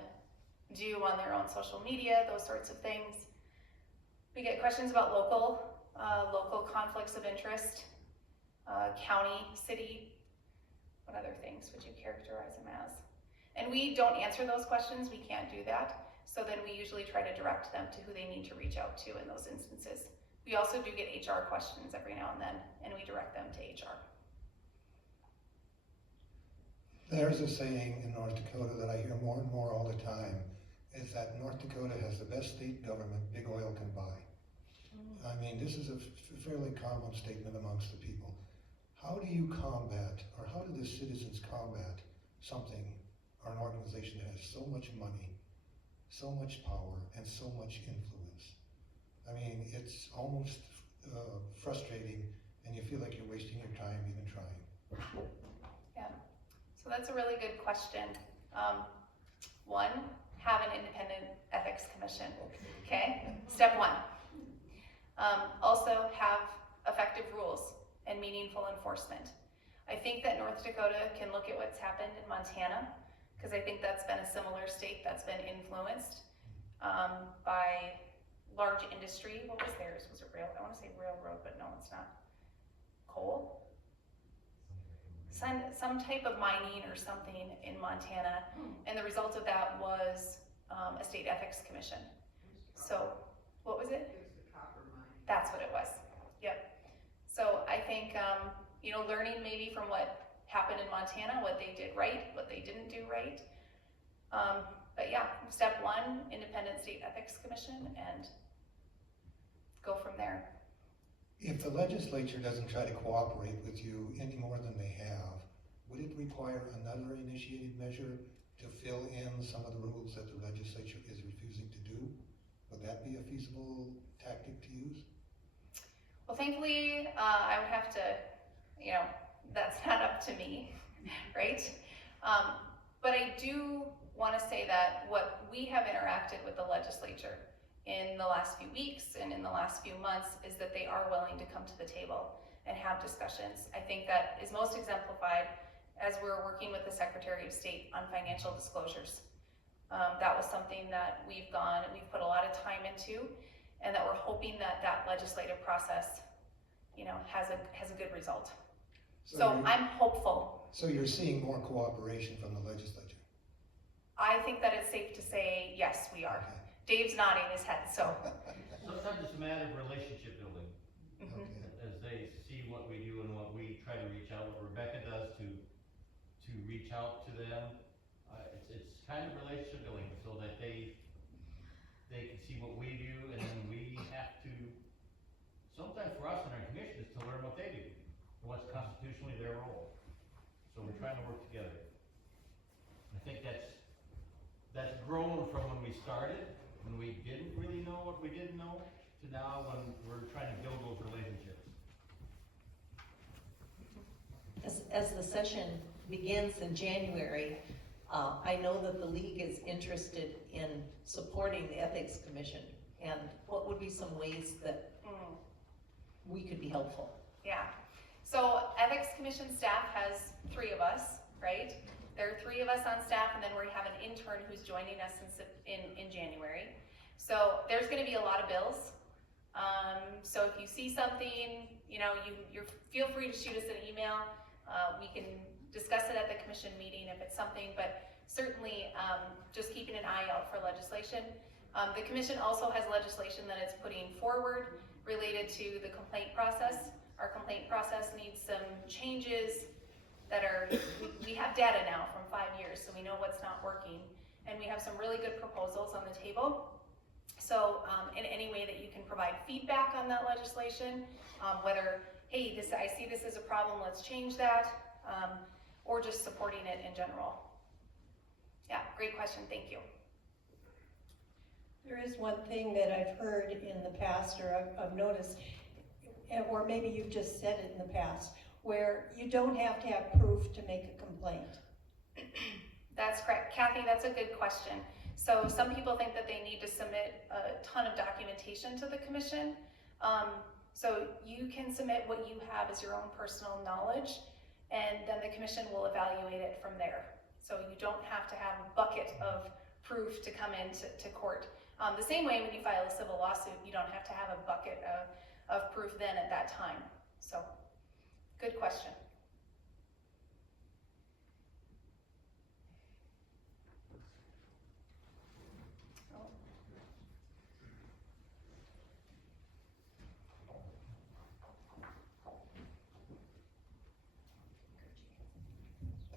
do on their own social media, those sorts of things. We get questions about local conflicts of interest, county, city. What other things would you characterize them as? And we don't answer those questions, we can't do that. So then we usually try to direct them to who they need to reach out to in those instances. We also do get HR questions every now and then, and we direct them to HR. There's a saying in North Dakota that I hear more and more all the time, is that North Dakota has the best state government big oil can buy. I mean, this is a fairly common statement amongst the people. How do you combat, or how do the citizens combat something, or an organization that has so much money, so much power, and so much influence? I mean, it's almost frustrating, and you feel like you're wasting your time even trying. Yeah, so that's a really good question. One, have an independent ethics commission, okay? Step one. Also have effective rules and meaningful enforcement. I think that North Dakota can look at what's happened in Montana, because I think that's been a similar state that's been influenced by large industry. What was theirs? Was it rail? I want to say railroad, but no, it's not. coal. Some type of mining or something in Montana, and the result of that was a state ethics commission. So, what was it? It was the copper mine. That's what it was. Yep. So I think, learning maybe from what happened in Montana, what they did right, what they didn't do right. But yeah, step one, independent state ethics commission, and go from there. If the legislature doesn't try to cooperate with you any more than they have, would it require another initiated measure to fill in some of the rules that the legislature is refusing to do? Would that be a feasible tactic to use? Well, thankfully, I would have to, that's not up to me, right? But I do want to say that what we have interacted with the legislature in the last few weeks and in the last few months is that they are willing to come to the table and have discussions. I think that is most exemplified as we're working with the Secretary of State on financial disclosures. That was something that we've put a lot of time into, and that we're hoping that legislative process, has a good result. So I'm hopeful. So you're seeing more cooperation from the legislature? I think that it's safe to say, yes, we are. Okay. Dave's nodding his head, so. Sometimes it's a matter of relationship building, Okay. as they see what we do and what we try to reach out, what Rebecca does to reach out to them. It's kind of relationship building, so that they can see what we do, and then we have to, sometimes for us in our commission, is to learn what they do, and what's constitutionally their role. So we're trying to work together. I think that's grown from when we started, when we didn't really know what we didn't know, to now when we're trying to build those relationships. As the session begins in January, I know that the league is interested in supporting the Ethics Commission, and what would be some ways that we could be helpful? Yeah. So Ethics Commission staff has 3 of us, right? There are 3 of us on staff, and then we have an intern who's joining us in January. So there's going to be a lot of bills. So if you see something, you feel free to shoot us an email. We can discuss it at the commission meeting if it's something, but certainly just keeping an eye out for legislation. The commission also has legislation that it's putting forward related to the complaint process. Our complaint process needs some changes that we have data now from 5 years, so we know what's not working, and we have some really good proposals on the table. So in any way that you can provide feedback on that legislation, whether, hey, I see this as a problem, let's change that, or just supporting it in general. Yeah, great question, thank you. There is one thing that I've heard in the past, or I've noticed, or maybe you've just said it in the past, where you don't have to have proof to make a complaint. That's correct. Kathy, that's a good question. So some people think that they need to submit a ton of documentation to the commission. So you can submit what you have as your own personal knowledge, and then the commission will evaluate it from there. So you don't have to have a bucket of proof to come into court. The same way when you file a civil lawsuit, you don't have to have a bucket of proof then at that time. So, good question.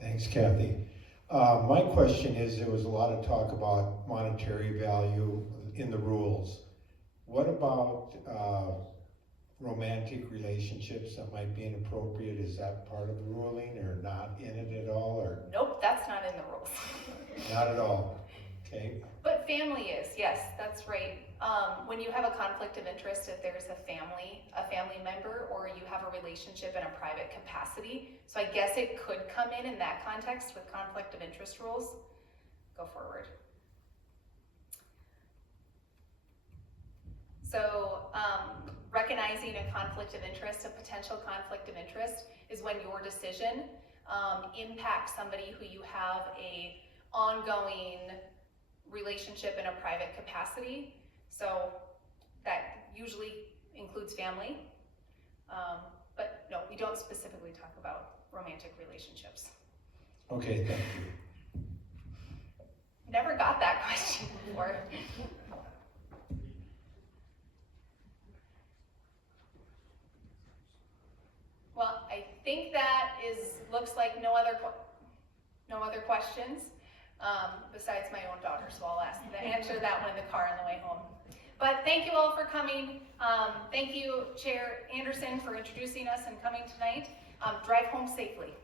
Thanks, Kathy. My question is, there was a lot of talk about monetary value in the rules. What about romantic relationships that might be inappropriate? Is that part of the ruling or not in it at all, or? Nope, that's not in the rules. Not at all, okay? But family is, yes, that's right. When you have a conflict of interest, if there's a family member, or you have a relationship in a private capacity, so I guess it could come in that context with conflict of interest rules. Go forward. So recognizing a conflict of interest, a potential conflict of interest, is when your decision impacts somebody who you have a ongoing relationship in a private capacity. So that usually includes family. But no, we don't specifically talk about romantic relationships. Okay, thank you. Never got that question before. Well, I think that looks like no other questions, besides my own daughter, so I'll answer that one in the car on the way home. But thank you all for coming. Thank you, Chair Anderson, for introducing us and coming tonight. Drive home safely.